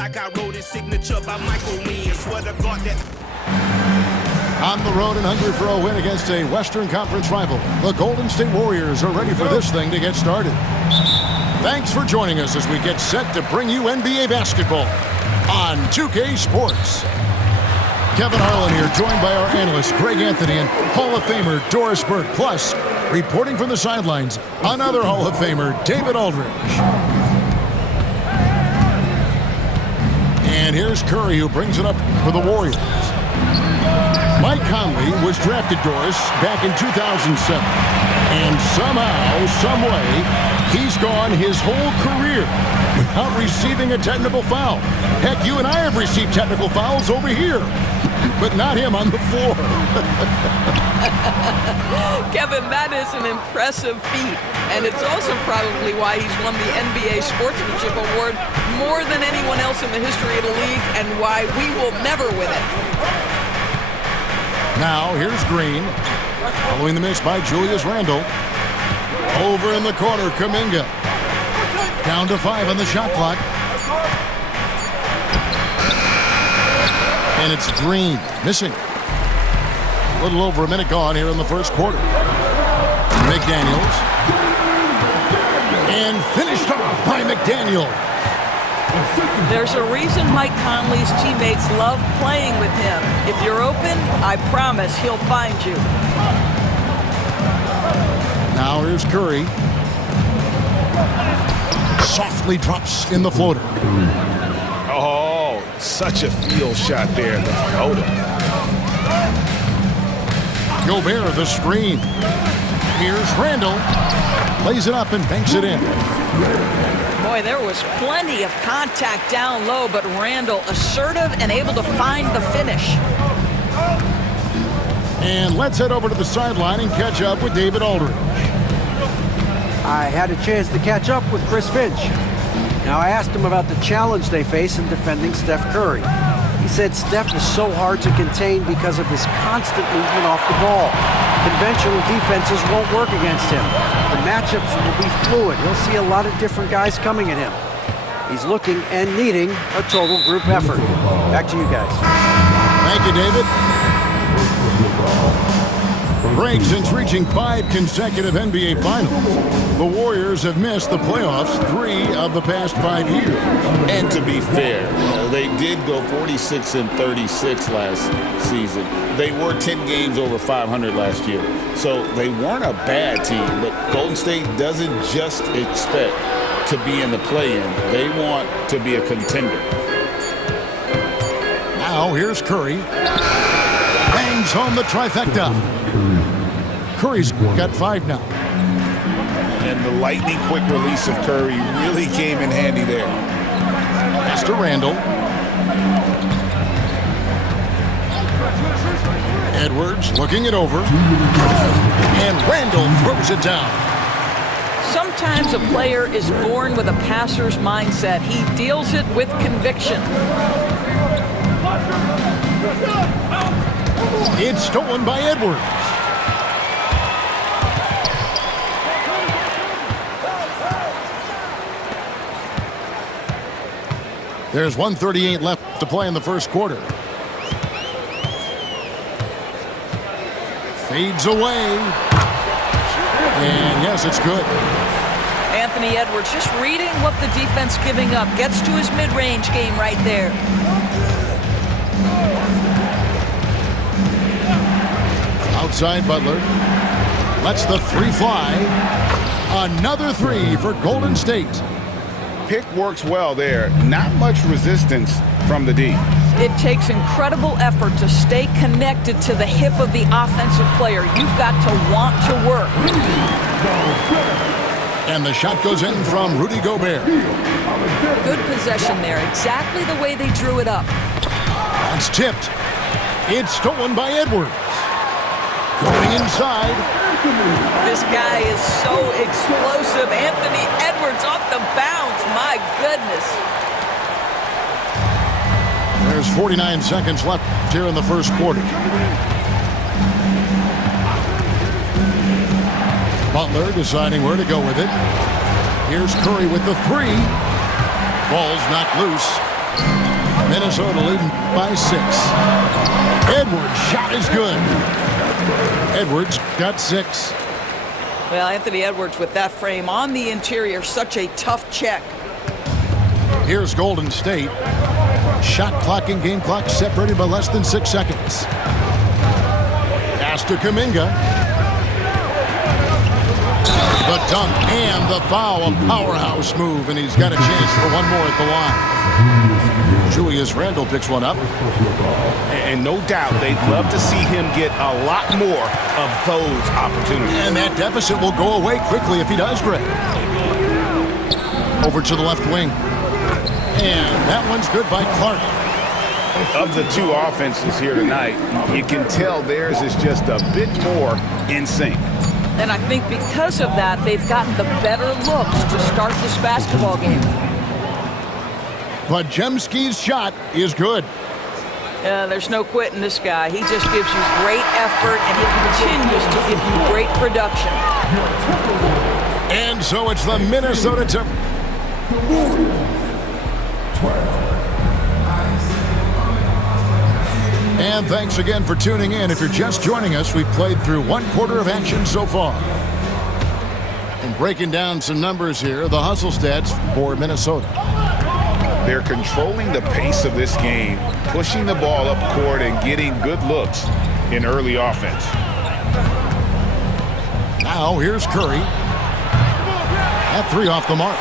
like I wrote his signature by Michael Lee. Swear to God that... On the road and hungry for a win against a Western Conference rival, the Golden State Warriors are ready for this thing to get started. Thanks for joining us as we get set to bring you NBA basketball on 2K Sports. Kevin Harlan here, joined by our analyst Greg Anthony and Hall of Famer Doris Burke. Plus, reporting from the sidelines, another Hall of Famer, David Aldridge. And here's Curry, who brings it up for the Warriors. Mike Conley was drafted, Doris, back in 2007. And somehow, someway, he's gone his whole career without receiving a technical foul. Heck, you and I have received technical fouls over here, but not him on the floor. Kevin, that is an impressive feat. And it's also probably why he's won the NBA Sportsmanship Award more than anyone else in the history of the league, and why we will never win it. Now, here's Green, following the miss by Julius Randle. Over in the corner, Kuminga. Down to 5 on the shot clock. And it's Green, missing. A little over a minute gone here in the first quarter. McDaniels. And finished off by McDaniel. There's a reason Mike Conley's teammates love playing with him. If you're open, I promise he'll find you. Now here's Curry. Softly drops in the floater. Oh, such a field shot there, the floater. Gobert, the screen. Here's Randle. Lays it up and banks it in. Boy, there was plenty of contact down low, but Randle assertive and able to find the finish. And let's head over to the sideline and catch up with David Aldridge. I had a chance to catch up with Chris Finch. Now, I asked him about the challenge they face in defending Steph Curry. He said Steph is so hard to contain because of his constant movement off the ball. Conventional defenses won't work against him. The matchups will be fluid. He'll see a lot of different guys coming at him. He's looking and needing a total group effort. Back to you guys. Thank you, David. Greg, since reaching 5 consecutive NBA Finals, the Warriors have missed the playoffs 3 of the past 5 years. And to be fair, they did go 46-36 last season. They were 10 games over 500 last year. So they weren't a bad team, but Golden State doesn't just expect to be in the play-in. They want to be a contender. Now here's Curry. Bangs home the trifecta. Curry's got 5 now. And the lightning quick release of Curry really came in handy there. Pass to Randle. Edwards looking it over. And Randle throws it down. Sometimes a player is born with a passer's mindset. He deals it with conviction. It's stolen by Edwards. There's 1:38 left to play in the first quarter. Fades away. And yes, it's good. Anthony Edwards just reading what the defense giving up. Gets to his mid-range game right there. Outside Butler. Lets the 3 fly. Another 3 for Golden State. Pick works well there. Not much resistance from the D. It takes incredible effort to stay connected to the hip of the offensive player. You've got to want to work. And the shot goes in from Rudy Gobert. Good possession there. Exactly the way they drew it up. That's tipped. It's stolen by Edwards. Going inside. This guy is so explosive. Anthony Edwards off the bounce. My goodness. There's 49 seconds left here in the first quarter. Butler deciding where to go with it. Here's Curry with the 3. Ball's knocked loose. Minnesota leading by 6. Edwards' shot is good. Edwards got 6. Well, Anthony Edwards with that frame on the interior, such a tough check. Here's Golden State. Shot clock and game clock separated by less than 6 seconds. Pass to Kuminga. The dunk and the foul, a powerhouse move, and he's got a chance for one more at the line. Julius Randle picks one up. And no doubt they'd love to see him get a lot more of those opportunities. And that deficit will go away quickly if he does, Greg. Over to the left wing. And that one's good by Clark. Of the two offenses here tonight, you can tell theirs is just a bit more in sync. And I think because of that, they've gotten the better looks to start this basketball game. But Jemski's shot is good. There's no quitting this guy. He just gives you great effort, and he continues to give you great production. And so it's the Minnesota to... And thanks again for tuning in. If you're just joining us, we've played through 1/4 of action so far. And breaking down some numbers here, the hustle stats for Minnesota. They're controlling the pace of this game, pushing the ball up court and getting good looks in early offense. Now here's Curry. That 3 off the mark.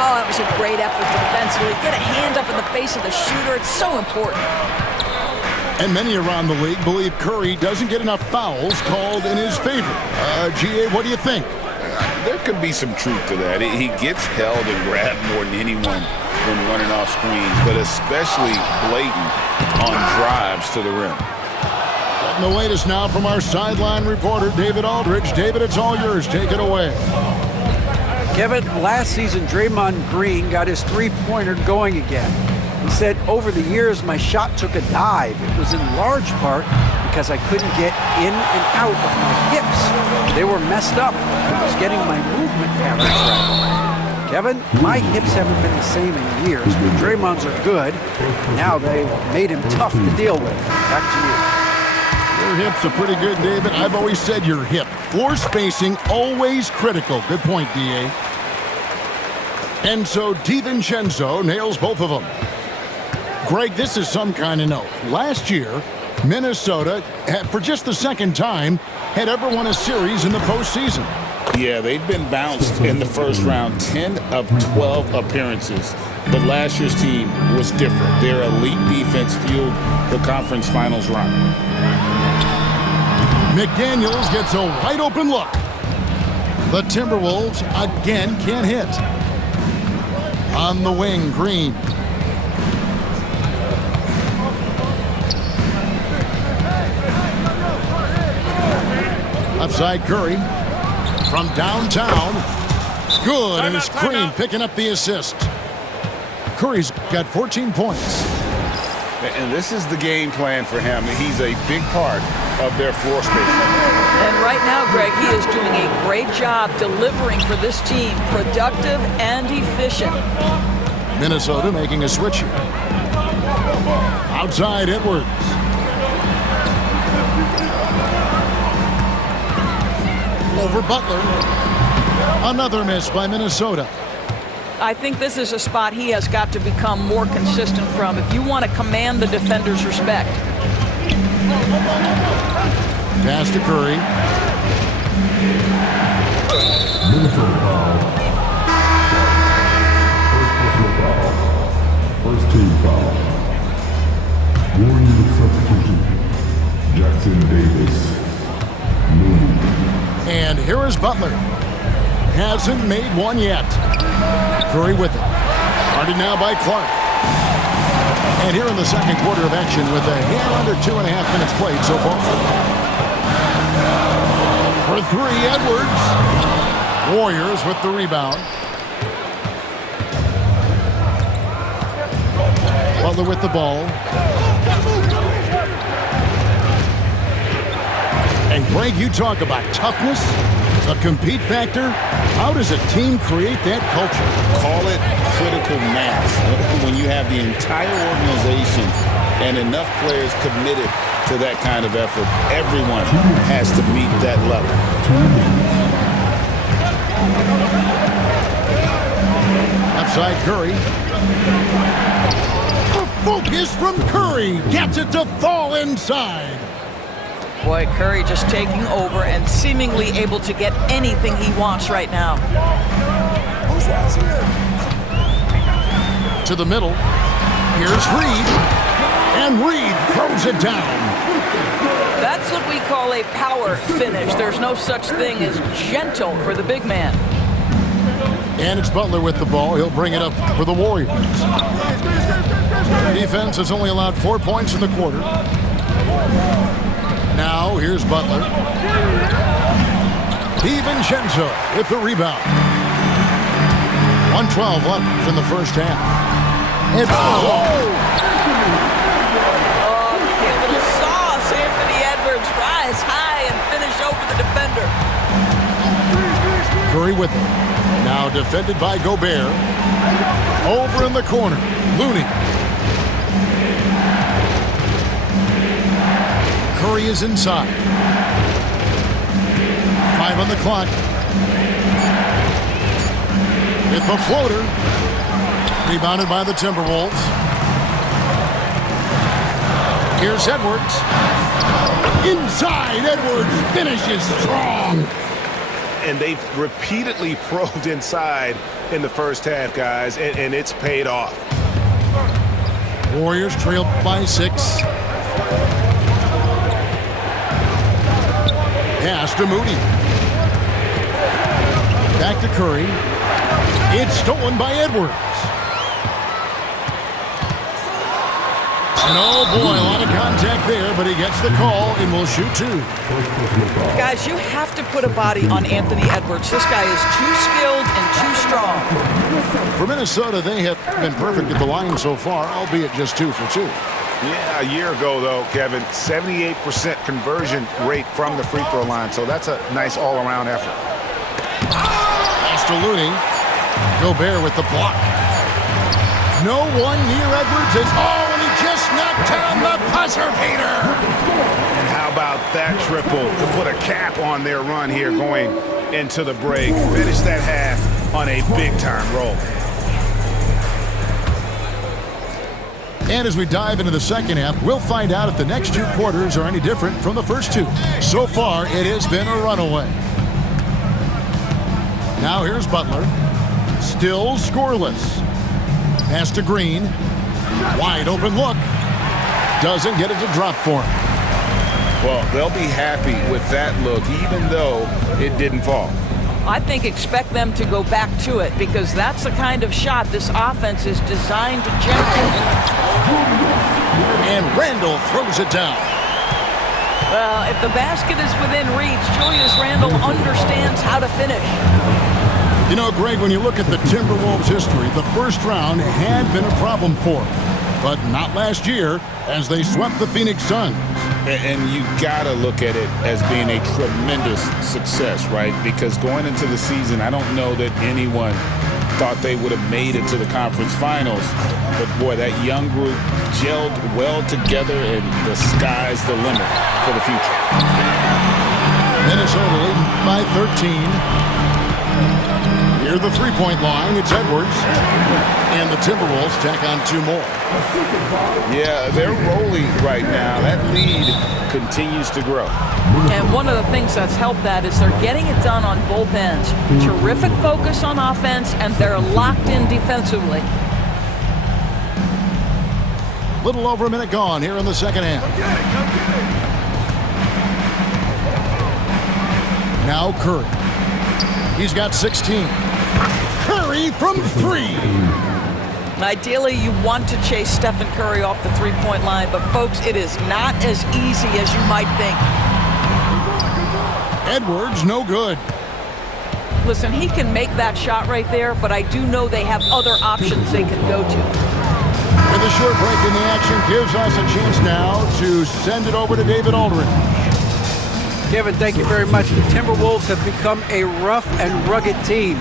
Oh, that was a great effort defensively. Get a hand up in the face of the shooter. It's so important. And many around the league believe Curry doesn't get enough fouls called in his favor. GA, what do you think? There could be some truth to that. He gets held and grabbed more than anyone when running off screens, but especially blatant on drives to the rim. And the latest now from our sideline reporter, David Aldridge. David, it's all yours. Take it away. Kevin, last season, Draymond Green got his three-pointer going again. He said, over the years, my shot took a dive. It was in large part because I couldn't get in and out of my hips. They were messed up. I was getting my movement patterns right. Kevin, my hips haven't been the same in years, but Draymond's are good. Now they made him tough to deal with. Back to you. Your hips are pretty good, David. I've always said your hip. Floor spacing, always critical. Good point, DA. And so DiVincenzo nails both of them. Greg, this is some kind of note. Last year, Minnesota, for just the second time, had ever won a series in the postseason. Yeah, they've been bounced in the first round, 10 of 12 appearances. But last year's team was different. Their elite defense fueled the conference finals run. McDaniels gets a wide open look. The Timberwolves again can't hit. On the wing, Green. Upside Curry from downtown. Good, and it's Green picking up the assist. Curry's got 14 points. And this is the game plan for him. He's a big part of their floor space. And right now, Greg, he is doing a great job delivering for this team. Productive and efficient. Minnesota making a switch here. Outside Edwards. Over Butler. Another miss by Minnesota. I think this is a spot he has got to become more consistent from if you want to command the defender's respect. Pass to Curry. First team foul. Warning substitution. Jackson Davis. And here is Butler. Hasn't made one yet. Curry with it. Guarded now by Clark. And here in the second quarter of action with a hair under 2.5 minutes played so far. For 3, Edwards. Warriors with the rebound. Butler with the ball. And Greg, you talk about toughness, a compete factor. How does a team create that culture? Call it critical mass. When you you have the entire organization and enough players committed to that kind of effort, everyone has to meet that level. Outside Curry. The focus from Curry gets it to fall inside. Boy, Curry just taking over and seemingly able to get anything he wants right now. To the middle. Here's Reed. And Reed throws it down. That's what we call a power finish. There's no such thing as gentle for the big man. And it's Butler with the ball. He'll bring it up for the Warriors. Defense has only allowed 4 points in the quarter. Now, here's Butler. DiVincenzo with the rebound. 1:12 left in the first half. It's A little sauce. Anthony Edwards rise high and finish over the defender. Curry with it. Now defended by Gobert. Over in the corner. Looney. Curry is inside. 5 on the clock. With the floater. Rebounded by the Timberwolves. Here's Edwards. Inside, Edwards finishes strong. And they've repeatedly probed inside in the first half, guys, and it's paid off. Warriors trailed by 6. Pass to Moody. Back to Curry. It's stolen by Edwards. And oh boy, a lot of contact there, but he gets the call and will shoot 2. Guys, you have to put a body on Anthony Edwards. This guy is too skilled and too strong. For Minnesota, they have been perfect at the line so far, albeit just 2 for 2. Yeah, a year ago, though, Kevin, 78% conversion rate from the free throw line, so that's a nice all-around effort. Pass to Looney. Gobert with the block. No one near Edwards is... Oh, and he just knocked down the buzzer beater. And how about that triple to put a cap on their run here going into the break? Finish that half on a big-time roll. And as we dive into the second half, we'll find out if the next 2 quarters are any different from the first 2. So far, it has been a runaway. Now here's Butler. Still scoreless. Pass to Green. Wide open look. Doesn't get it to drop for him. Well, they'll be happy with that look, even though it didn't fall. I think expect them to go back to it because that's the kind of shot this offense is designed to generate. And Randle throws it down. Well, if the basket is within reach, Julius Randle understands how to finish. You know, Greg, when you look at the Timberwolves' history, the first round had been a problem for them. But not last year, as they swept the Phoenix Suns. And you gotta look at it as being a tremendous success, right? Because going into the season, I don't know that anyone thought they would have made it to the conference finals. But boy, that young group gelled well together, and the sky's the limit for the future. Minnesota leading by 13. Near the three-point line, it's Edwards. And the Timberwolves tack on 2 more. Yeah, they're rolling right now. That lead continues to grow. And one of the things that's helped that is they're getting it done on both ends. Terrific focus on offense, and they're locked in defensively. Little over a minute gone here in the second half. Now Curry. He's got 16. Curry from 3. Ideally, you want to chase Stephen Curry off the three-point line, but folks, it is not as easy as you might think. Edwards, no good. Listen, he can make that shot right there, but I do know they have other options they can go to. With a short break in the action, gives us a chance now to send it over to David Aldridge. Kevin, thank you very much. The Timberwolves have become a rough and rugged team.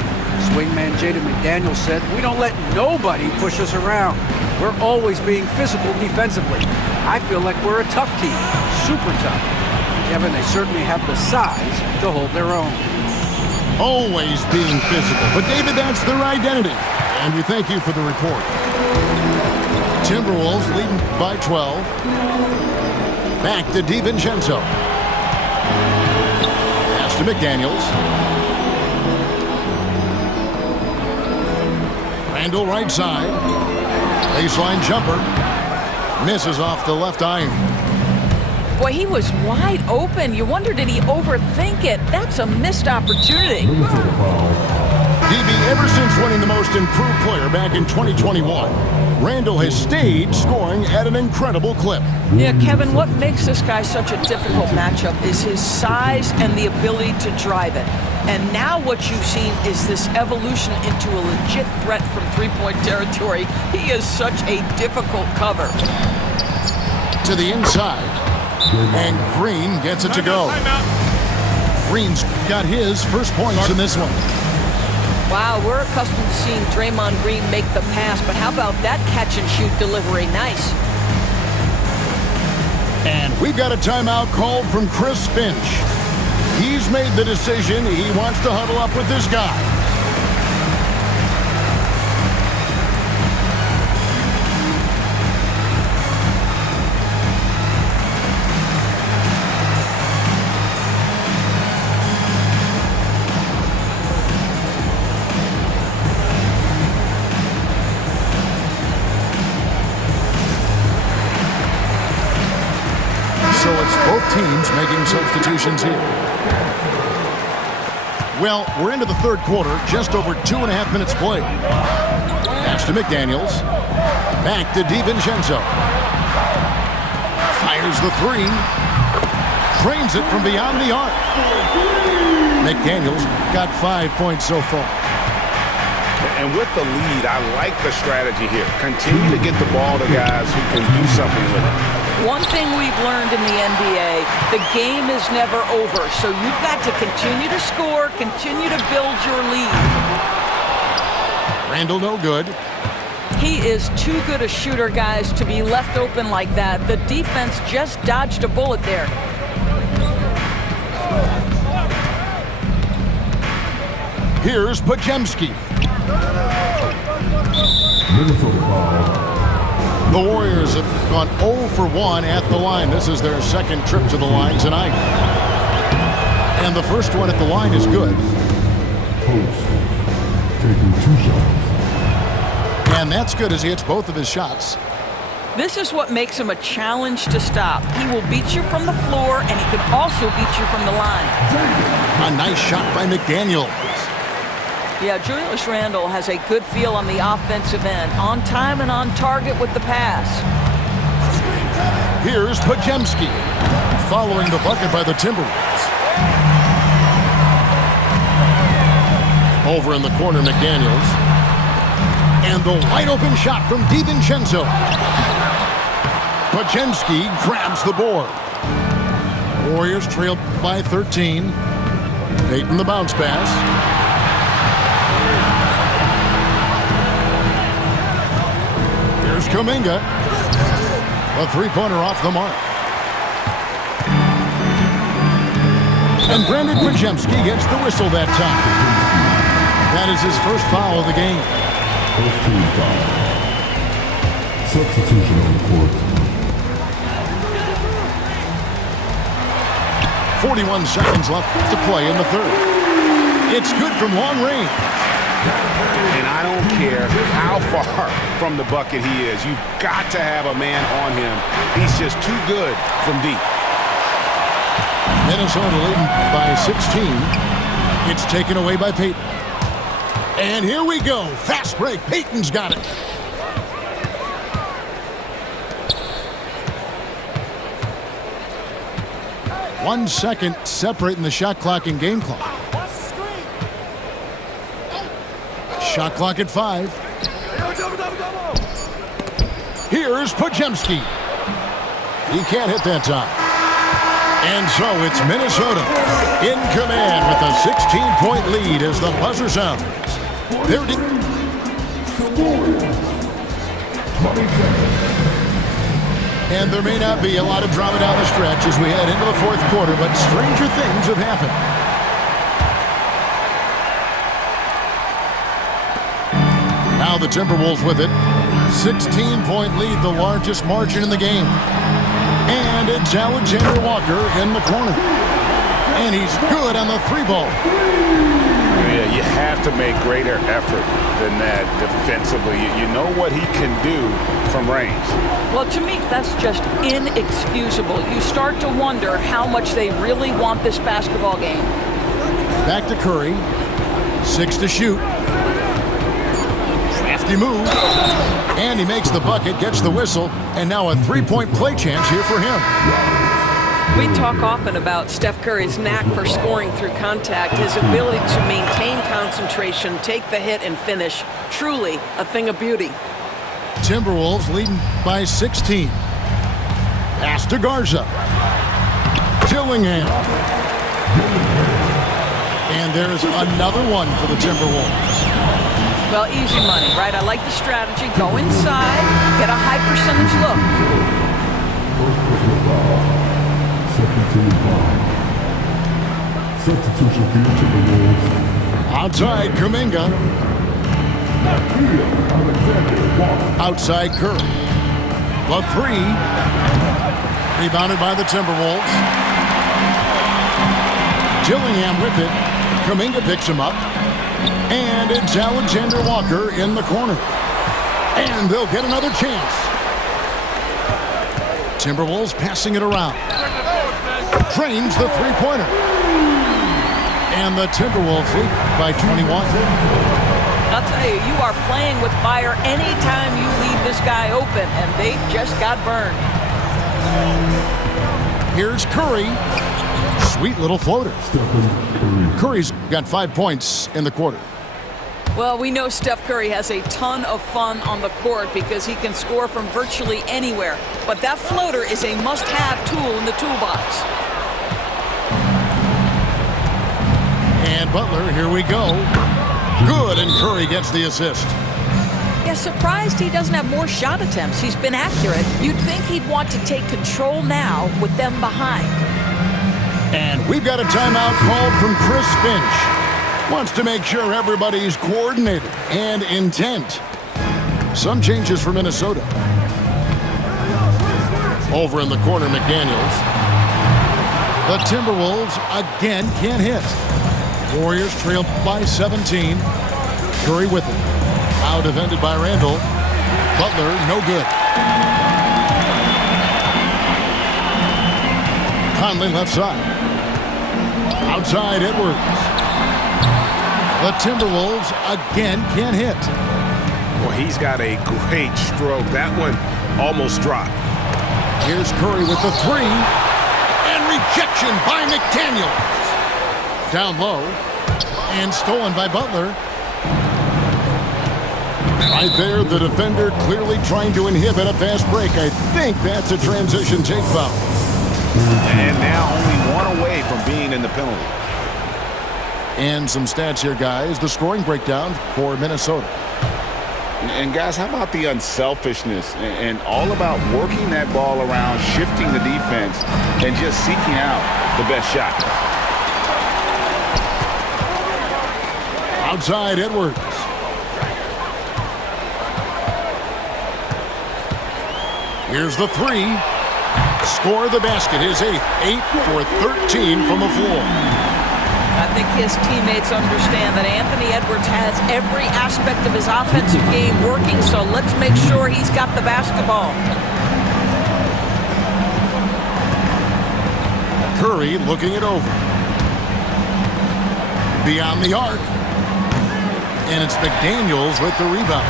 Swingman Jaden McDaniels said, "We don't let nobody push us around. We're always being physical defensively. I feel like we're a tough team, super tough." Kevin, they certainly have the size to hold their own. Always being physical. But, David, that's their identity. And we thank you for the report. Timberwolves leading by 12. Back to DiVincenzo. Pass to McDaniels. Randall right side. Baseline jumper. Misses off the left iron. Boy, he was wide open. You wonder, did he overthink it? That's a missed opportunity. DB, ever since winning the most improved player back in 2021, Randall has stayed scoring at an incredible clip. Yeah, Kevin, what makes this guy such a difficult matchup is his size and the ability to drive it. And now what you've seen is this evolution into a legit threat from three-point territory. He is such a difficult cover. To the inside. And Green gets it to go. Green's got his first points in this one. Wow, we're accustomed to seeing Draymond Green make the pass, but how about that catch-and-shoot delivery? Nice. And we've got a timeout called from Chris Finch. He's made the decision he wants to huddle up with this guy. So it's both teams making substitutions here. Well, we're into the third quarter, just over 2.5 minutes played. Pass to McDaniels. Back to DiVincenzo. Fires the three. Trains it from beyond the arc. McDaniels got 5 points so far. And with the lead, I like the strategy here. Continue to get the ball to guys who can do something with it. One thing we've learned in the NBA, the game is never over. So you've got to continue to score, continue to build your lead. Randall no good. He is too good a shooter, guys, to be left open like that. The defense just dodged a bullet there. Here's Podziemski. The Warriors have gone 0 for 1 at the line. This is their second trip to the line tonight. And the first one at the line is good. Post taking 2 shots. And that's good as he hits both of his shots. This is what makes him a challenge to stop. He will beat you from the floor, and he can also beat you from the line. A nice shot by McDaniels. Yeah, Julius Randle has a good feel on the offensive end, on time and on target with the pass. Here's Podziemski, following the bucket by the Timberwolves. Over in the corner, McDaniels. And the wide-open shot from DiVincenzo. Podziemski grabs the board. Warriors trailed by 13. Payton the bounce pass. Here's Kuminga. A three-pointer off the mark. And Brandon Podziemski gets the whistle that time. That is his first foul of the game. First team foul. Substitution on the court. 41 seconds left to play in the third. It's good from long range. And I don't care how far from the bucket he is. You've got to have a man on him. He's just too good from deep. Minnesota leading by 16. It's taken away by Payton. And here we go. Fast break. Payton's got it. One second separating the shot clock and game clock. Shot clock at 5. Here's Podziemski. He can't hit that time. And so it's Minnesota in command with a 16-point lead as the buzzer sounds. They're and there may not be a lot of drama down the stretch as we head into the fourth quarter, but stranger things have happened. Now the Timberwolves with it. 16-point lead, the largest margin in the game. And it's Alexander Walker in the corner. And he's good on the three ball. Yeah, you have to make greater effort than that defensively. You know what he can do from range. Well, to me, that's just inexcusable. You start to wonder how much they really want this basketball game. Back to Curry. 6 to shoot. Crafty move. And he makes the bucket, gets the whistle, and now a three-point play chance here for him. We talk often about Steph Curry's knack for scoring through contact, his ability to maintain concentration, take the hit, and finish. Truly a thing of beauty. Timberwolves leading by 16. Pass to Garza. Dillingham. And there's another one for the Timberwolves. Well, easy money, right? I like the strategy. Go inside, get a high percentage look. Second team foul. Substitution for the Timberwolves. Outside Kuminga. Outside Curry. The three. Rebounded by the Timberwolves. Dillingham with it. Kuminga picks him up. And it's Alexander Walker in the corner. And they'll get another chance. Timberwolves passing it around. Drains the three-pointer. And the Timberwolves lead by 21. I'll tell you, you are playing with fire anytime you leave this guy open, and they just got burned. Here's Curry. Sweet little floater. Curry's got 5 points in the quarter. Well, we know Steph Curry has a ton of fun on the court because he can score from virtually anywhere. But that floater is a must-have tool in the toolbox. And Butler, here we go. Good, and Curry gets the assist. Yeah, surprised he doesn't have more shot attempts. He's been accurate. You'd think he'd want to take control now with them behind. And we've got a timeout called from Chris Finch. Wants to make sure everybody's coordinated and intent. Some changes for Minnesota. Over in the corner, McDaniels. The Timberwolves again can't hit. Warriors trail by 17. Curry with it. Now defended by Randall. Butler, no good. Conley left side. Outside Edwards. The Timberwolves again can't hit. Well, he's got a great stroke. That one almost dropped. Here's Curry with the three. And rejection by McDaniels. Down low. And stolen by Butler. Right there, the defender clearly trying to inhibit a fast break. I think that's a transition take foul. And now only one away from being in the penalty. And some stats here, guys. The scoring breakdown for Minnesota. And guys, how about the unselfishness and all about working that ball around, shifting the defense, and just seeking out the best shot. Outside Edwards. Here's the three. Score the basket, his eighth. 8 for 13 from the floor. I think his teammates understand that Anthony Edwards has every aspect of his offensive game working, so let's make sure he's got the basketball. Curry looking it over. Beyond the arc. And it's McDaniels with the rebound.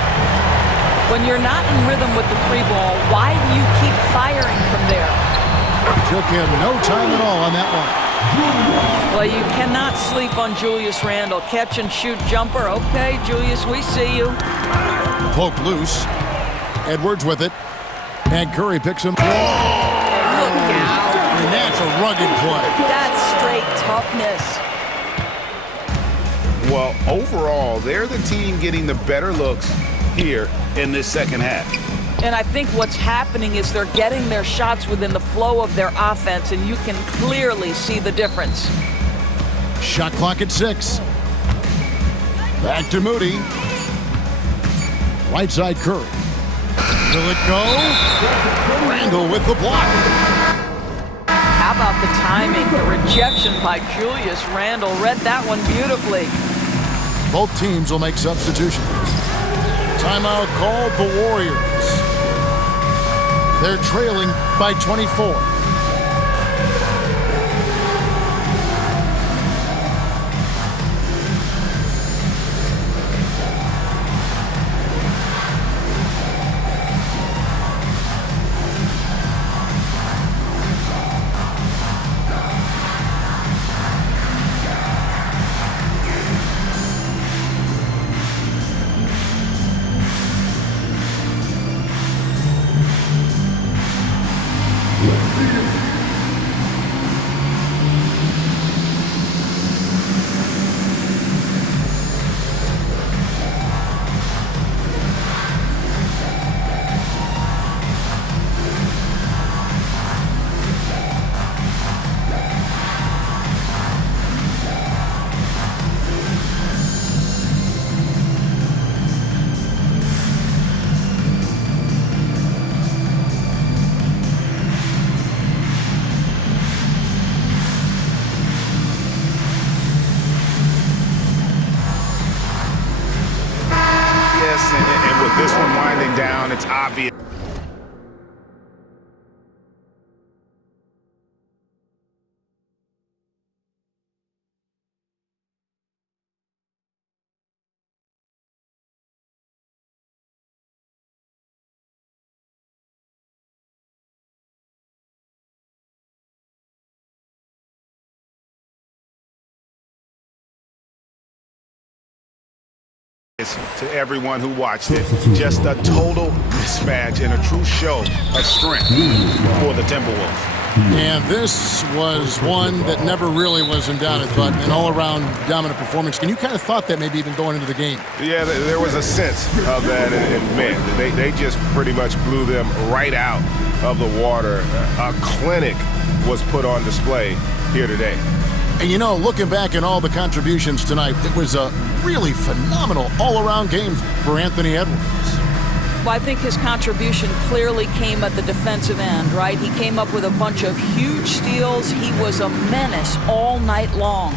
When you're not in rhythm with the three ball, why do you keep firing from there? Took him no time at all on that one. Well, you cannot sleep on Julius Randle. Catch and shoot jumper. Okay, Julius, we see you. Poke loose. Edwards with it. And Curry picks him. Look out. And that's a rugged play. That's straight toughness. Well, overall, they're the team getting the better looks here in this second half. And I think what's happening is they're getting their shots within the flow of their offense, and you can clearly see the difference. Shot clock at 6. Back to Moody. Right side Curry. Will it go? Randall with the block. How about the timing? The rejection by Julius Randle. Read that one beautifully. Both teams will make substitutions. Timeout called the Warriors. They're trailing by 24. And with this one winding down, it's obvious. To everyone who watched it, just a total mismatch and a true show of strength for the Timberwolves. And this was one that never really was in doubt, but an all-around dominant performance. And you kind of thought that maybe even going into the game. Yeah, there was a sense of that, and man, they just pretty much blew them right out of the water. A clinic was put on display here today. And you know, looking back at all the contributions tonight, it was a really phenomenal all-around game for Anthony Edwards. Well, I think his contribution clearly came at the defensive end, right? He came up with a bunch of huge steals. He was a menace all night long.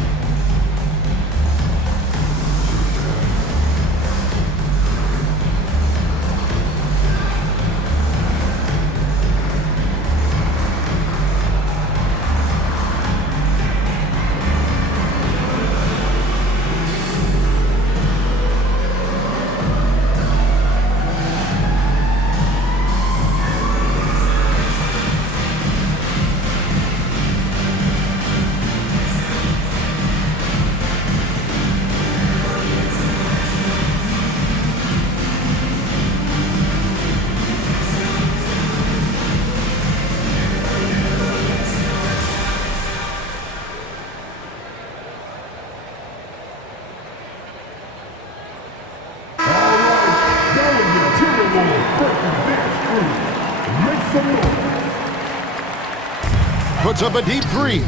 Puts up a deep three.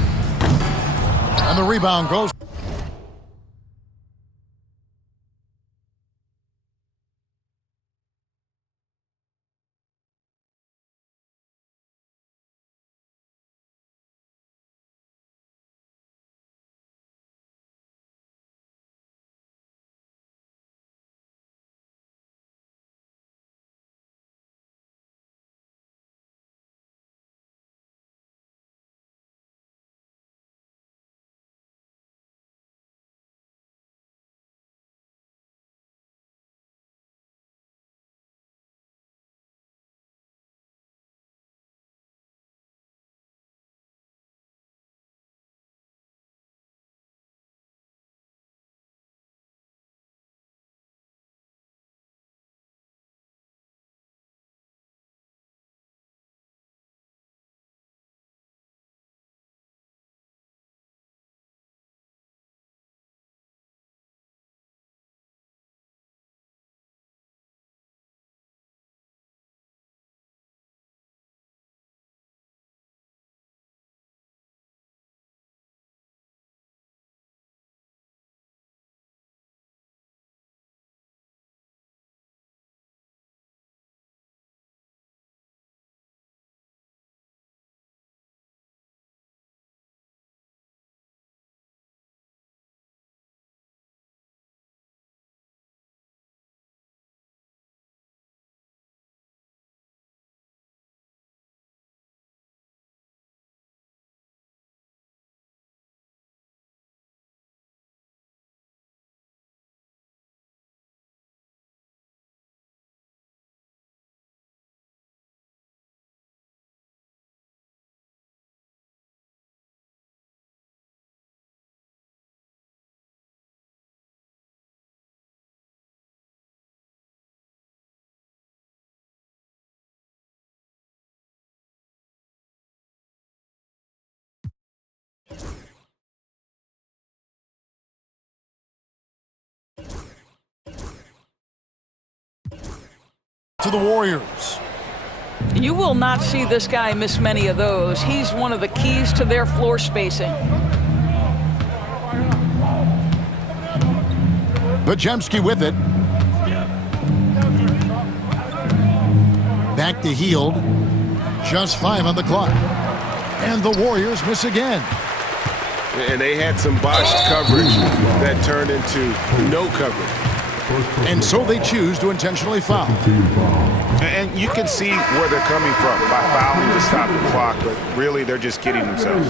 And the rebound goes to the Warriors. You will not see this guy miss many of those. He's one of the keys to their floor spacing. Podziemski with it. Back to Hield. Just 5 on the clock. And the Warriors miss again. And they had some botched coverage that turned into no coverage. And so they choose to intentionally foul. And you can see where they're coming from by fouling to stop the clock, but really they're just kidding themselves.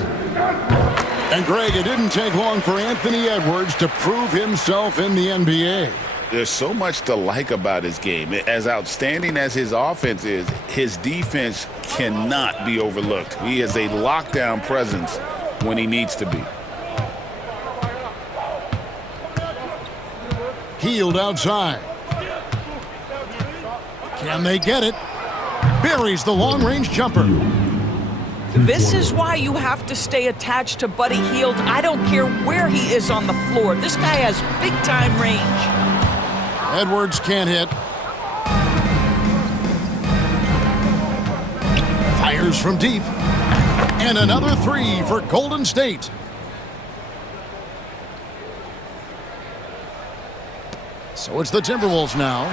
And Greg, it didn't take long for Anthony Edwards to prove himself in the NBA. There's so much to like about his game. As outstanding as his offense is, his defense cannot be overlooked. He is a lockdown presence when he needs to be. Hield outside. Can they get it? Buries the long-range jumper. This is why you have to stay attached to Buddy Hield. I don't care where he is on the floor. This guy has big-time range. Edwards can't hit. Fires from deep. And another 3 for Golden State. So it's the Timberwolves now.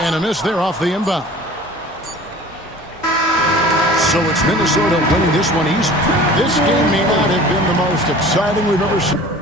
And a miss there off the inbound. So it's Minnesota winning this one easy. This game may not have been the most exciting we've ever seen.